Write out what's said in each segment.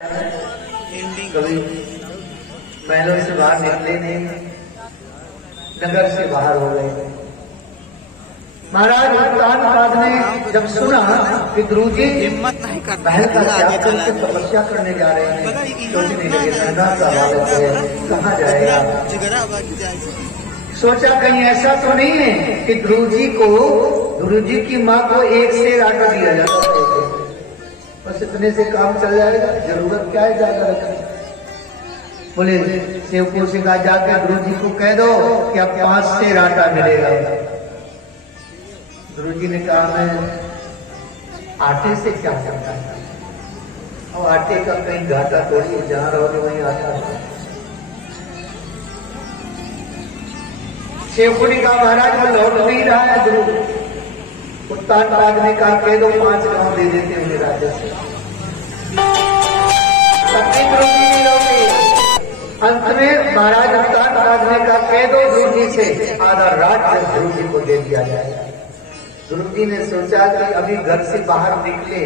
कभी महलों से बाहर निकले नहीं, नगर से बाहर हो गए। महाराज उत्तानपाद ने जब सुना कि ध्रुव जी हिम्मत नहीं करता महल का त्याग करके तपस्या करने जा रहे हैं, सोचने लगे धरना का हालत है, कहाँ जाएगा। सोचा कहीं ऐसा तो नहीं है कि ध्रुव जी की माँ को एक से आटा दिया जाता है, बस इतने से काम चल जाएगा, जरूरत क्या है ज्यादा रखने। बोले सेवकों से कहा जाके ध्रुव जी को कह दो कि अब 5 से आटा मिलेगा। ध्रुव जी ने कहा मैं आटे से क्या करता है, और आटे का कहीं घाटा थोड़ी, जहां रहोगे वहीं आटा है। सेवकों ने कहा महाराज वो लौट नहीं रहा है ध्रुव। उत्तानपाद ने कहा कह दो 5 गांव दे देते हैं राज्य से। अंत में महाराज उत्तानपाद ने कहा कह दो ध्रुव जी से आधा राज्य ध्रुव जी को दे दिया जाएगा। ध्रुव जी ने सोचा कि अभी घर से बाहर निकले,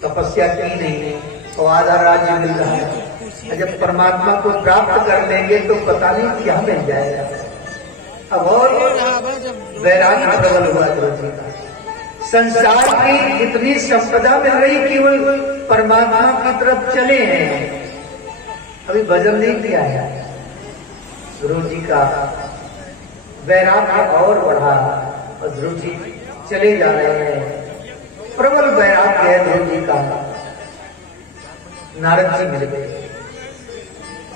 तपस्या की नहीं तो आधा राज्य मिल रहा है, जब परमात्मा को प्राप्त कर लेंगे तो पता नहीं क्या मिल जाएगा। अब और वैराग्य प्रबल हुआ ध्रुव जी का। संसार की इतनी संपदा मिल रही कि वो परमात्मा की तरफ चले हैं, अभी भजन नहीं किया है। ध्रुव जी का वैराग्य और बढ़ा और ध्रुव जी चले जा रहे हैं। प्रबल वैराग्य है ध्रुव जी का। नारद जी मिल गए,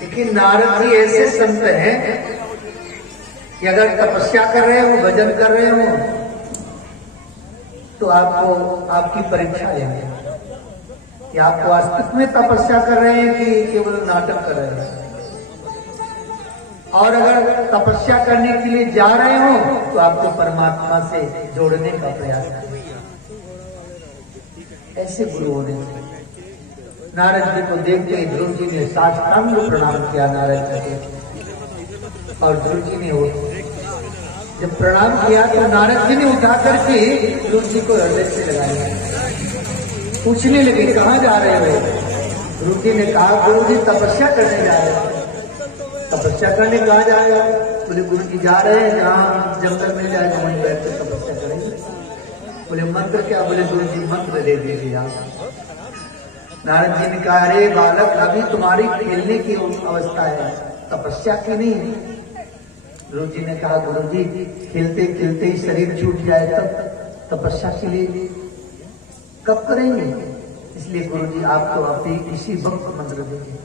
लेकिन नारद जी ऐसे संत हैं कि अगर तपस्या कर रहे हो, भजन कर रहे हो, तो आपको आपकी परीक्षा लेंगे कि आप वास्तव में तपस्या कर रहे हैं कि केवल नाटक कर रहे हैं। और अगर तपस्या करने के लिए जा रहे हो तो आपको परमात्मा से जोड़ने का प्रयास करें। ऐसे गुरु होने चाहिए। नारद जी को देखते ध्रुव जी ने साष्टांग प्रणाम किया नारद जी को, और ध्रुव जी ने जब प्रणाम किया तो नारद जी ने उठा करके ध्रुव जी को हृदय से लगाया। पूछने लगे कहाँ जा रहे हो। ध्रुव जी ने कहा गुरु जी तपस्या करने जा रहे हैं। तपस्या करने कहाँ जा रहे हो। बोले गुरु जी जा रहे हैं जहाँ जंगल मिल जाएगा वहीं बैठ कर तपस्या करेंगे। बोले मंत्र क्या। बोले गुरु जी मंत्र दे दीजिए आप। नारद जी ने कहा अरे बालक अभी तुम्हारी खेलने की अवस्था है, तपस्या की नहीं। गुरु जी ने कहा गुरु जी खेलते खेलते ही शरीर छूट जाए तब तपस्या के लिए कब करेंगे। इसलिए गुरु जी आपको अपनी इसी वक्त मंत्र देंगे।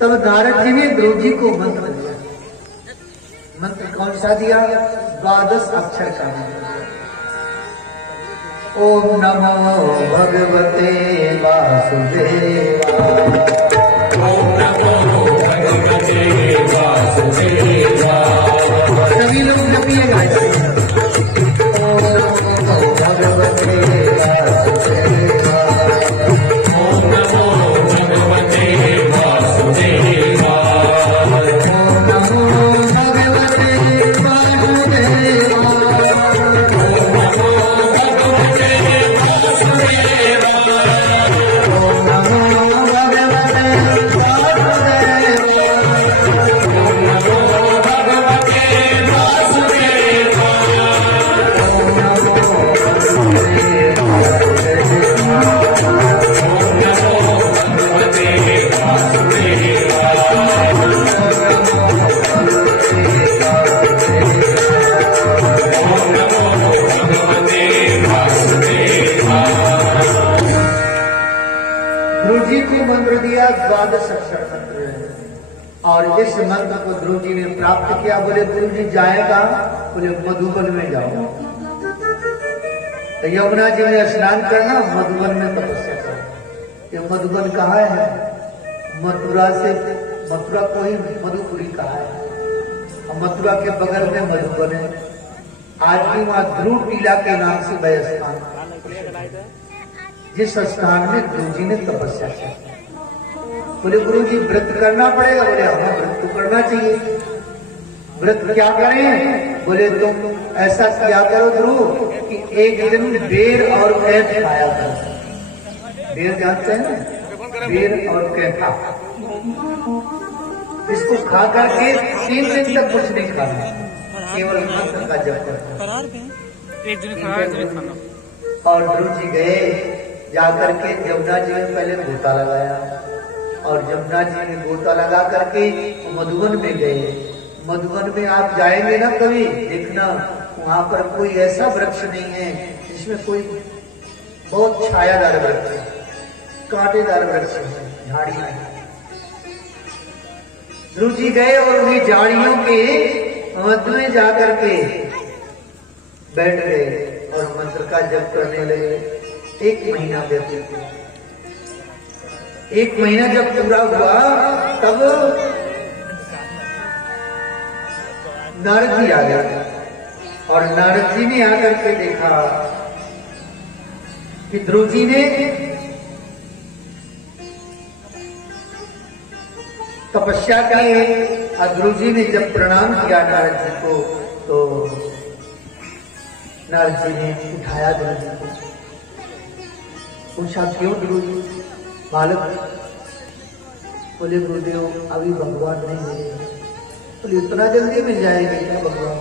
तब नारद जी ने गुरु जी को मंत्र दिया। मंत्र कौन सा दिया। 12 अक्षर का मंत्र। ओम नमो भगवते वासुदेवा। ओम नमो भगवते वासुदेवा। सभी लोग जपिएगा। ओम नमो भगवते वासुदेवा। ओम नमो भगवते वासुदेवा। ओम नमो भगवते वासुदेवा। ओम नमो भगवते वासुदेवा। ओम नमो भगवते मंत्र दिया। 12 अक्षर मंत्र है और इस मंत्र को ध्रुव जी ने प्राप्त किया। बोले ध्रुव जी जाएगा। बोले मधुबन में जाओ। तो यमुना जी में स्नान करना, मधुबन में तपस्या करना। ये मधुबन कहाँ है। मथुरा को ही मधुपुरी कहा है, और मथुरा के बगल में मधुबन है। आज भी वहां ध्रुव टीला के नाम से वह स्थान, जिस स्थान में ध्रुव जी ने तपस्या की। बोले गुरु जी व्रत करना पड़ेगा। बोले हमें व्रत तो करना चाहिए। व्रत क्या करें। बोले तुम ऐसा किया करो ध्रुव कि एक दिन बेर और कैद खाया करो। बेर जानते हैं ना, बेर और कैथा, इसको खा करके 3 दिन तक कुछ नहीं खाना, केवल मंत्र का जप करना। एक दिन खाना। और ध्रुव जी गए, जाकर के यमुना जी में पहले गोता लगाया, और यमुना जी में गोता लगा करके मधुबन में गए। मधुबन में आप जाएंगे ना कभी, देखना वहां पर कोई ऐसा वृक्ष नहीं है जिसमें कोई बहुत छायादार वृक्ष है, कांटेदार वृक्ष है, झाड़ियां हैं। ध्रुव जी गए और उन्हीं झाड़ियों के मध्य में जाकर के बैठ गए और मंत्र का जप करने लगे। 1 महीना व्यतीत हुआ। 1 महीना जब पूरा हुआ तब नारद जी आ गए, और नारद जी ने आकर के देखा कि ध्रुव जी ने तपस्या की है। और ध्रुव जी ने जब प्रणाम किया नारद जी को, तो नारद जी ने उठाया ध्रुव जी को, पूछा क्यों ध्रुव जी बालक? बोले गुरुदेव अभी भगवान नहीं मिले। बोले इतना जल्दी मिल जाएंगे क्या भगवान?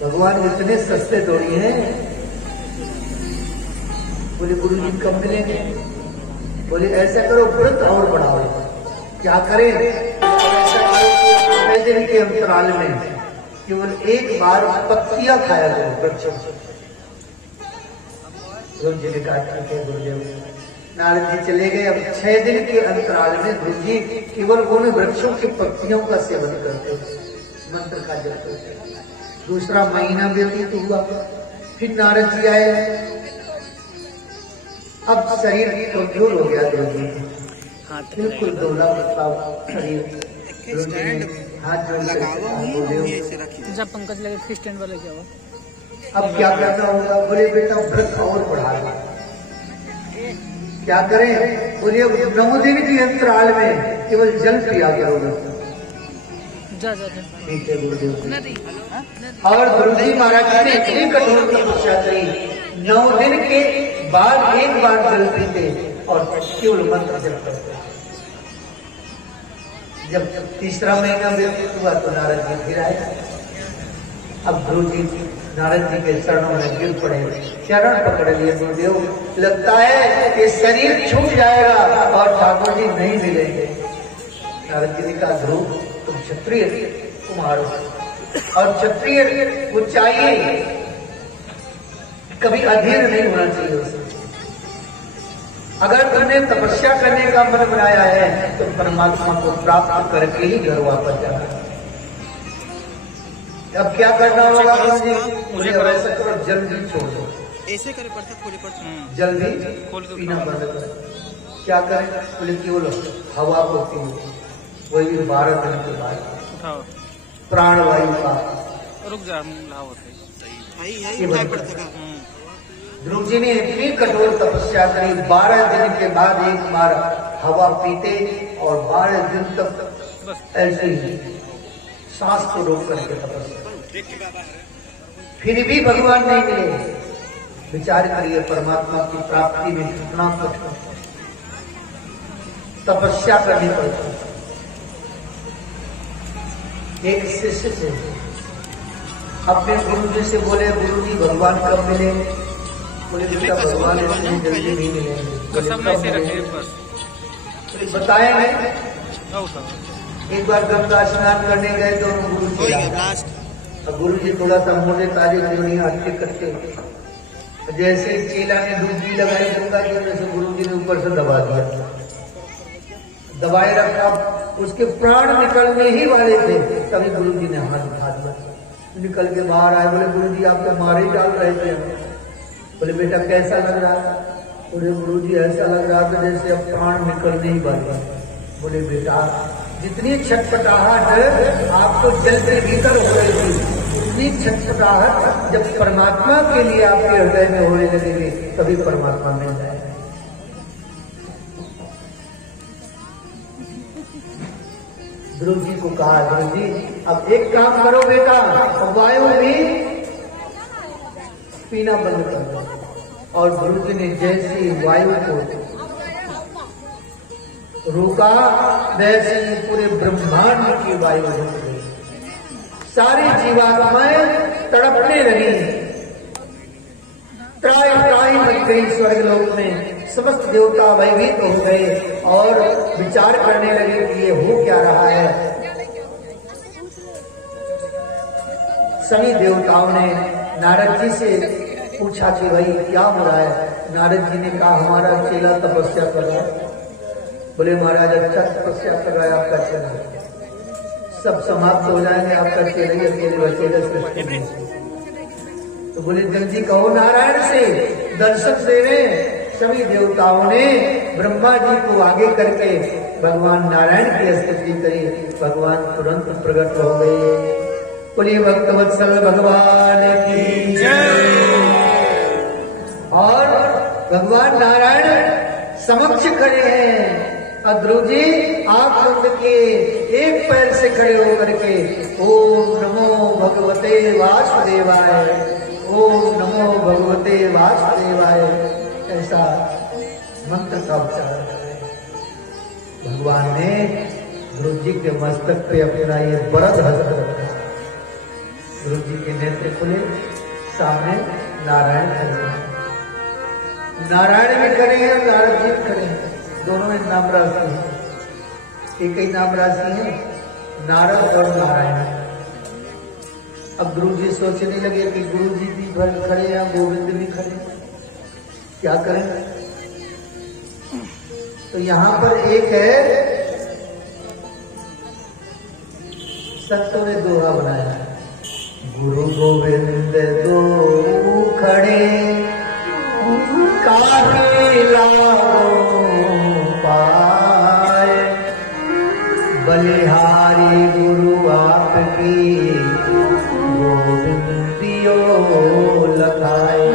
भगवान इतने सस्ते थोड़ी हैं। बोले गुरु जी कब मिलेंगे? बोले ऐसा करो व्रत और बढ़ाओ। क्या करें? 6 दिन के अंतराल में केवल 1 बार पत्तियां खाया करो वृक्षों से। ध्रुव जी ने कहा ठीक है गुरुदेव। नारद जी चले गए। अब 6 दिन के अंतराल में ध्रुव जी केवल उन वृक्षों की पत्तियों का सेवन करते, मंत्र का जप करते। दूसरा महीना व्यतीत हुआ, फिर नारद जी आए। अब शरीर कमजोर हो गया ध्रुव जी, बिल्कुल दोला पतला शरीर। हाथ जोड़ कर जब पंकज लगे फिर स्टैंड वाले क्या हुआ? अब क्या करना होगा? बोले बेटा व्रत और बढ़ा दो। क्या करें? बोले 9 दिन के अंतराल में केवल जल पिया करोगे। ठीक है गुरुदेव। और गुरुजी महाराज ने इतनी कठोर तपस्या करी, 9 दिन के बाद 1 बार जल पीते और केवल मंत्र जप करते। जब तीसरा महीना व्यतीत हुआ तो नारद जी फिर आए। अब ध्रुव जी नारद जी के चरणों में गिर पड़े, चरण पकड़ लिए। गुरुदेव लगता है कि शरीर छूट जाएगा और ठाकुर जी नहीं मिलेंगे। नारद जी ने कहा ध्रुव तुम क्षत्रिय कुमार हो, और क्षत्रिय को चाहिए कभी अधीर नहीं होना चाहिए उसे। अगर तुमने तपस्या करने का मन बनाया है तो परमात्मा को प्राप्त करके ही घर वापस जाना। अब क्या करना होगा मुझे? मुझे ऐसा करो जल्दी छोड़ दो, ऐसे करे पड़ता जल्दी पीना बंद करो। क्या करें? बोले केवल हवा को पियो, वही 12 दिन के बाद प्राणवायु का रुक जा। ध्रुव जी ने इतनी कठोर तपस्या करी, 12 दिन के बाद 1 बार हवा पीते और 12 दिन तक ऐसे ही सांस को रोक करके तपस्या। फिर भी भगवान नहीं मिले। विचार करिए परमात्मा की प्राप्ति में कितना कठिन तपस्या करनी पड़ती। एक शिष्य से अपने गुरु जी से बोले गुरु जी भगवान कब मिले? बोले बेटा भगवान इतनी जल्दी नहीं मिलेंगे। बताए नहीं। एक बार गंगा स्नान करने गए तो गुरु जी थोड़ा सा मोटे ताजे जोड़ियां हटके करते, जैसे चेला ने डुबकी लगाई गंगा जी में से गुरु जी ने ऊपर से दबा दिया, दबाए रखा। उसके प्राण निकलने ही वाले थे, तभी गुरु जी ने हाथ उठा दिया, निकल के बाहर आए। बोले गुरु जी आप तो मारे डाल रहे थे। बोले बेटा कैसा लग रहा? बोले गुरु जी ऐसा लग रहा था जैसे अब प्राण निकलने ही वाले। बोले बेटा जितनी छटपटाहट आपको जल के भीतर हो रही थी, उतनी छटपटाहट जब परमात्मा के लिए आपके हृदय में होने लगेगी तभी परमात्मा मिल जाएगा। ध्रुव जी को कहा ध्रुव जी अब एक काम करो बेटा, वायु भी पीना बंद कर दो। और ध्रुव जी ने जैसे वायु को रुका, वैसे ही पूरे ब्रह्मांड की वायु रुक गई। सारी जीवात्माएं तड़पने लगी, त्राहि त्राहि मच गई। स्वर्गलोक में समस्त देवता भयभीत हो गए और विचार करने लगे कि ये हो क्या रहा है। सभी देवताओं ने नारद जी से पूछा कि भाई क्या हो रहा है। नारद जी ने कहा हमारा चेला तपस्या कर रहा है। बोले महाराज अच्छा तपस्या कर रहा है आपका चेला, सब समाप्त हो जाएंगे, आपका चेला ही अकेले बचेगा सृष्टि में। तो बोले जल्दी कहो नारायण से दर्शन देने। सभी देवताओं ने ब्रह्मा जी को आगे करके भगवान नारायण की स्तुति करी। भगवान तुरंत प्रकट हो गए। बोलिए भक्तवत्सल भगवान की जय। और भगवान नारायण समक्ष खड़े हैं। ध्रुव जी आप बंद किए, एक पैर से खड़े होकर के ओम नमो भगवते वासुदेवाय, ओम नमो भगवते वासुदेवाय ऐसा मंत्र का उच्चारण करें। भगवान ने ध्रुव जी के मस्तक पे अपना ये वरद हस्त रखा। ध्रुव जी के नेत्र खुले, सामने नारायण खड़े हैं। नारायण भी खड़े हैं, नारद जी भी खड़े हैं। दोनों एक नाम राशि है, एक ही नाम राशि है, नारद और नारायण। अब गुरु जी सोचने लगे कि गुरु जी भी खड़े हैं, गोविंद भी खड़े, क्या करें। तो यहां पर एक है, संतों ने दोहा बनाया, गुरु गोविंद दो खड़े काहे लाओ पाए, बलिहारी गुरु आपकी गोविंदियो लगाए।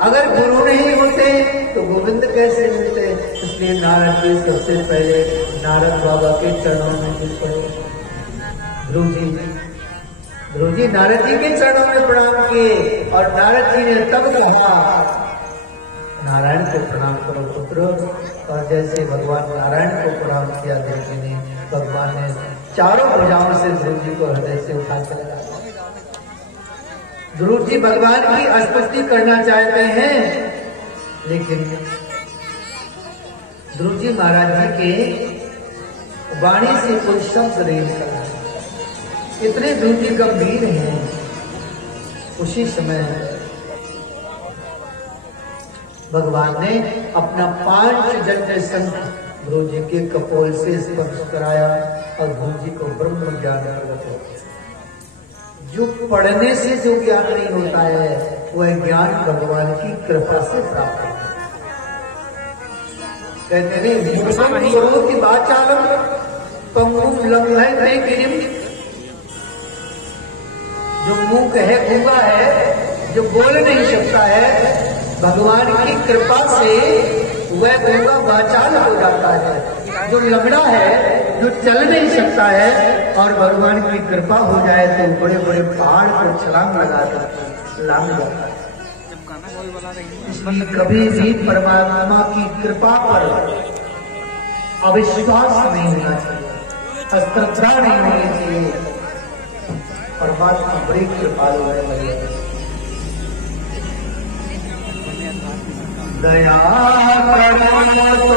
अगर गुरु नहीं होते तो गोविंद कैसे मिलते। इसलिए नारद जी सबसे पहले नारद बाबा के चरणों में पड़े। ध्रुव जी नारद जी के चरणों में प्रणाम किए और नारद जी ने तब कहा नारायण को प्रणाम करो पुत्र। और जैसे भगवान नारायण को प्रणाम किया ध्रुव जी ने, भगवान ने चारों भुजाओं से ध्रुव जी को हृदय से उठा कर रखा। ध्रुव जी भगवान की स्तुति करना चाहते हैं, लेकिन ध्रुव जी महाराज जी के वाणी से कोई शब्द नहीं निकला। इतने ध्रुव जी गंभीर हैं। उसी समय भगवान ने अपना 5 जन्य शंख ध्रुव जी के कपोल से स्पर्श कराया और ध्रुव जी को ब्रह्म ज्ञान प्रकट हो गया। जो पढ़ने से जो ज्ञान नहीं होता है वह ज्ञान भगवान की कृपा से प्राप्त होता है। कहते हैं की बात चालम पंगुम लंघयते गिरिम, जो मूक है, गूंगा है, जो बोल नहीं सकता है, भगवान की कृपा से वह गूंगा वाचाल हो जाता है। जो लंगड़ा है, जो चल नहीं सकता है, और भगवान की कृपा हो जाए तो बड़े बड़े पहाड़ को छलांग लगाकर लांग जाता है। इसलिए कभी भी परमात्मा की कृपा पर अविश्वास नहीं होना चाहिए, अश्रद्धा नहीं होनी चाहिए। परमात्मा बड़ी कृपालु है। दया करो